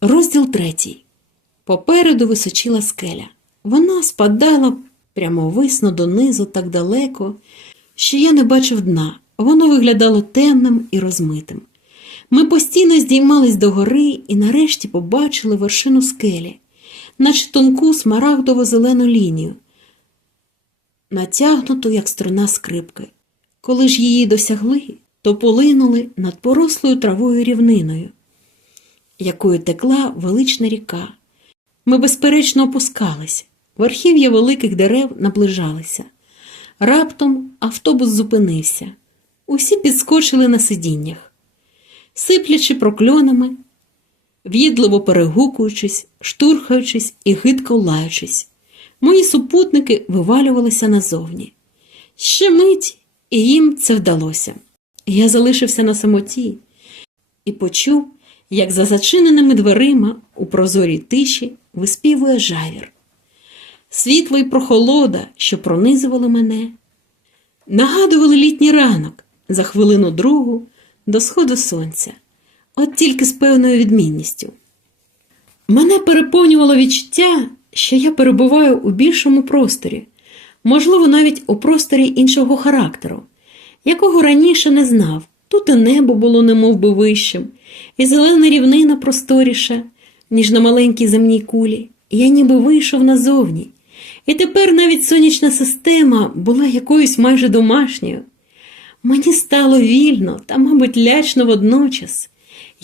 Розділ третій. Попереду височила скеля. Вона спадала прямовисно донизу так далеко, що я не бачив дна. Воно виглядало темним і розмитим. Ми постійно здіймались до гори і нарешті побачили вершину скелі, наче тонку смарагдово-зелену лінію, натягнуту, як струна скрипки. Коли ж її досягли, то полинули над порослою травою рівниною, якою текла велична ріка. Ми безперечно опускались, верхів'я великих дерев наближалися. Раптом автобус зупинився. Усі підскочили на сидіннях, сиплячи прокльонами, в'їдливо перегукуючись, штурхаючись і гидко лаючись. Мої супутники вивалювалися назовні. Ще мить, і їм це вдалося. Я залишився на самоті і почув, як за зачиненими дверима у прозорій тиші виспівує жавір. Світло й прохолода, що пронизували мене, нагадували літній ранок за хвилину другу до сходу сонця, от тільки з певною відмінністю. Мене переповнювало відчуття, що я перебуваю у більшому просторі, можливо, навіть у просторі іншого характеру, якого раніше не знав. Тут і небо було немов би вищим, і зелена рівнина просторіша, ніж на маленькій земній кулі. Я ніби вийшов назовні, і тепер навіть сонячна система була якоюсь майже домашньою. Мені стало вільно та, мабуть, лячно водночас,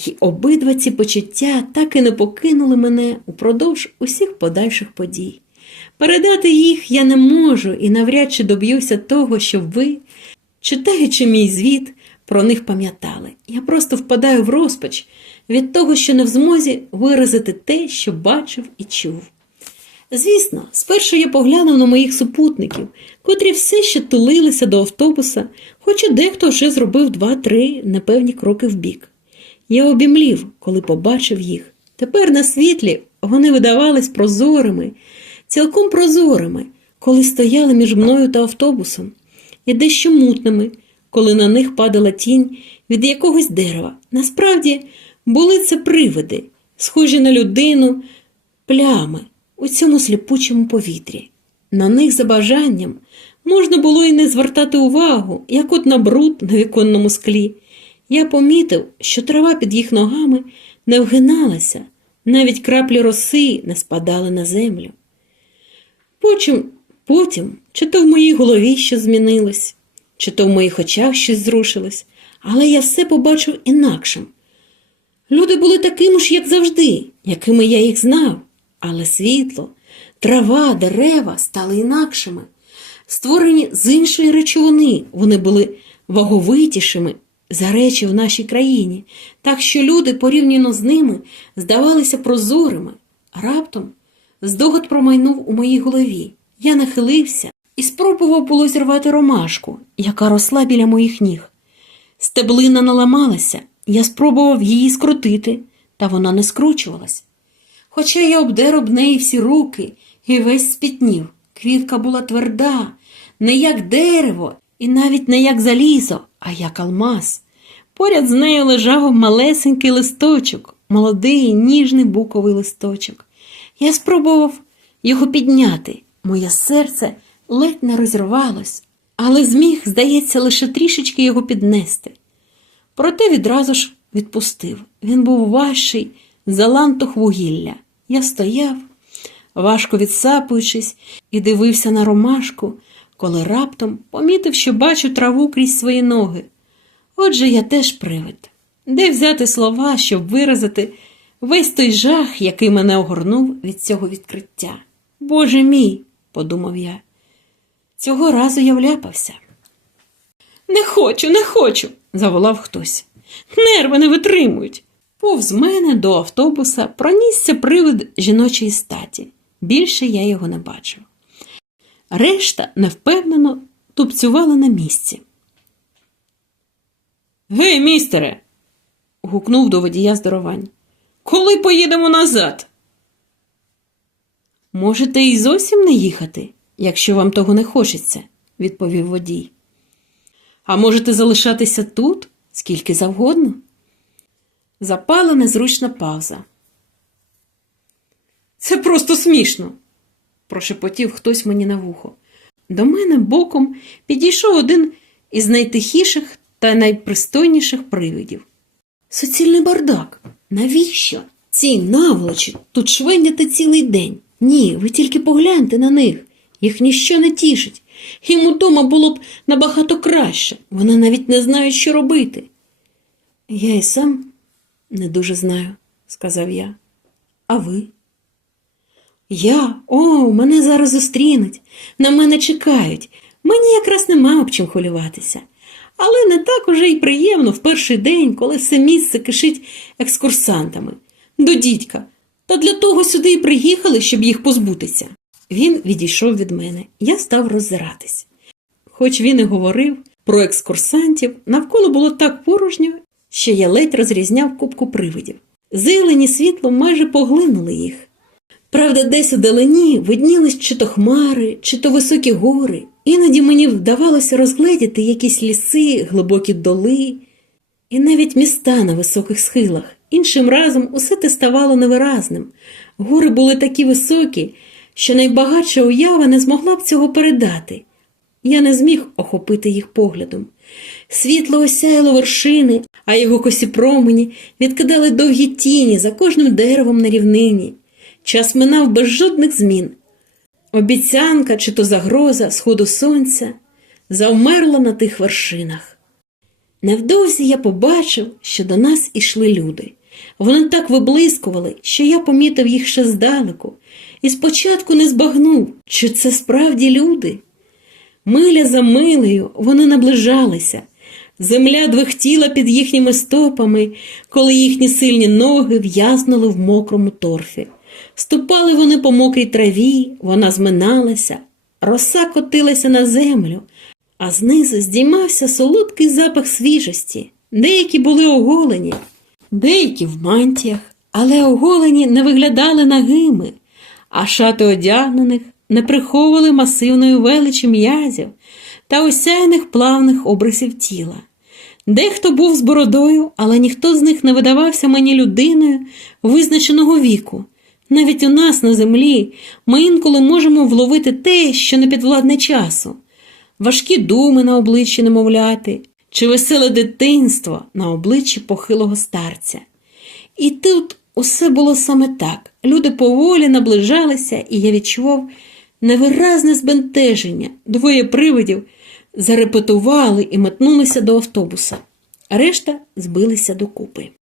і обидва ці почуття так і не покинули мене упродовж усіх подальших подій. Передати їх я не можу і навряд чи доб'юся того, щоб ви, читаючи мій звіт, про них пам'ятали. Я просто впадаю в розпач від того, що не в змозі виразити те, що бачив і чув. Звісно, спершу я поглянув на моїх супутників, котрі все ще тулилися до автобуса, хоча дехто вже зробив два-три непевні кроки вбік. Я обімлів, коли побачив їх. Тепер на світлі вони видавались прозорими, цілком прозорими, коли стояли між мною та автобусом, і дещо мутними, коли на них падала тінь від якогось дерева. Насправді були це привиди, схожі на людину, плями у цьому сліпучому повітрі. На них за бажанням можна було і не звертати увагу, як от на бруд на віконному склі. Я помітив, що трава під їх ногами не вгиналася, навіть краплі роси не спадали на землю. Потім, потім, чи то в моїй голові щось змінилось, чи то в моїх очах щось зрушилось, але я все побачив інакшим. Люди були такими ж, як завжди, якими я їх знав, але світло, трава, дерева стали інакшими. Створені з іншої речовини, вони були ваговитішими за речі в нашій країні, так що люди порівняно з ними здавалися прозорими. Раптом здогад промайнув у моїй голові. Я нахилився і спробував було зірвати ромашку, яка росла біля моїх ніг. Стеблина наламалася, я спробував її скрутити, та вона не скручувалась. Хоча я обдер об неї всі руки і весь спітнів. Квітка була тверда, не як дерево і навіть не як залізо, а як алмаз. Поряд з нею лежав малесенький листочок, молодий, ніжний буковий листочок. Я спробував його підняти. Моє серце ледь не розірвалось, але зміг, здається, лише трішечки його піднести. Проте відразу ж відпустив. Він був важчий за лантух вугілля. Я стояв, важко відсапуючись, і дивився на ромашку, коли раптом помітив, що бачу траву крізь свої ноги. Отже, я теж привид. Де взяти слова, щоб виразити весь той жах, який мене огорнув від цього відкриття? Боже мій, подумав я. Цього разу я вляпався. Не хочу, не хочу, заволав хтось. Нерви не витримують. Повз мене до автобуса пронісся привид жіночої статі. Більше я його не бачив. Решта невпевнено тупцювала на місці. Гей, містере. гукнув до водія здоровань. Коли поїдемо назад? Можете і зовсім не їхати, якщо вам того не хочеться, відповів водій. А можете залишатися тут скільки завгодно. Запала незручна пауза. Це просто смішно, прошепотів хтось мені на вухо. До мене боком підійшов один із найтихіших та найпристойніших привидів. Суцільний бардак. Навіщо? Ці наволочі тут швендяти цілий день. Ні, ви тільки погляньте на них. Їх ніщо не тішить. Їм удома було б набагато краще. Вони навіть не знають, що робити. Я і сам не дуже знаю, сказав я. А ви? Я, о, мене зараз зустрінуть, на мене чекають. Мені якраз нема об чим хвилюватися. Але не так уже й приємно в перший день, коли все місце кишить екскурсантами. До дідька. Та для того сюди і приїхали, щоб їх позбутися. Він відійшов від мене, я став роззиратись. Хоч він і говорив про екскурсантів, навколо було так порожньо, що я ледь розрізняв кубку привидів. Зелені світло майже поглинули їх. Правда, десь у далині виднілись чи то хмари, чи то високі гори. Іноді мені вдавалося розгледіти якісь ліси, глибокі доли і навіть міста на високих схилах. Іншим разом усе те ставало невиразним. Гори були такі високі, що найбагатша уява не змогла б цього передати. Я не зміг охопити їх поглядом. Світло осяяло вершини, а його косі промені відкидали довгі тіні за кожним деревом на рівнині. Час минав без жодних змін. Обіцянка чи то загроза сходу сонця завмерла на тих вершинах. Невдовзі я побачив, що до нас ішли люди. Вони так виблискували, що я помітив їх ще здалеку, і спочатку не збагнув, чи це справді люди. Миля за милею вони наближалися. Земля двихтіла під їхніми стопами, коли їхні сильні ноги в'язнули в мокрому торфі. Ступали вони по мокрій траві, вона зминалася, роса котилася на землю, а знизу здіймався солодкий запах свіжості. Деякі були оголені, деякі в мантіях, але оголені не виглядали нагими, а шати одягнених не приховували масивної величі м'язів та осяяних плавних обрисів тіла. Дехто був з бородою, але ніхто з них не видавався мені людиною визначеного віку. Навіть у нас на землі ми інколи можемо вловити те, що не підвладне часу, важкі думи на обличчі немовляти, чи веселе дитинство на обличчі похилого старця. І тут усе було саме так. Люди поволі наближалися, і я відчував невиразне збентеження. Двоє привидів зарепетували і метнулися до автобуса, решта збилися докупи.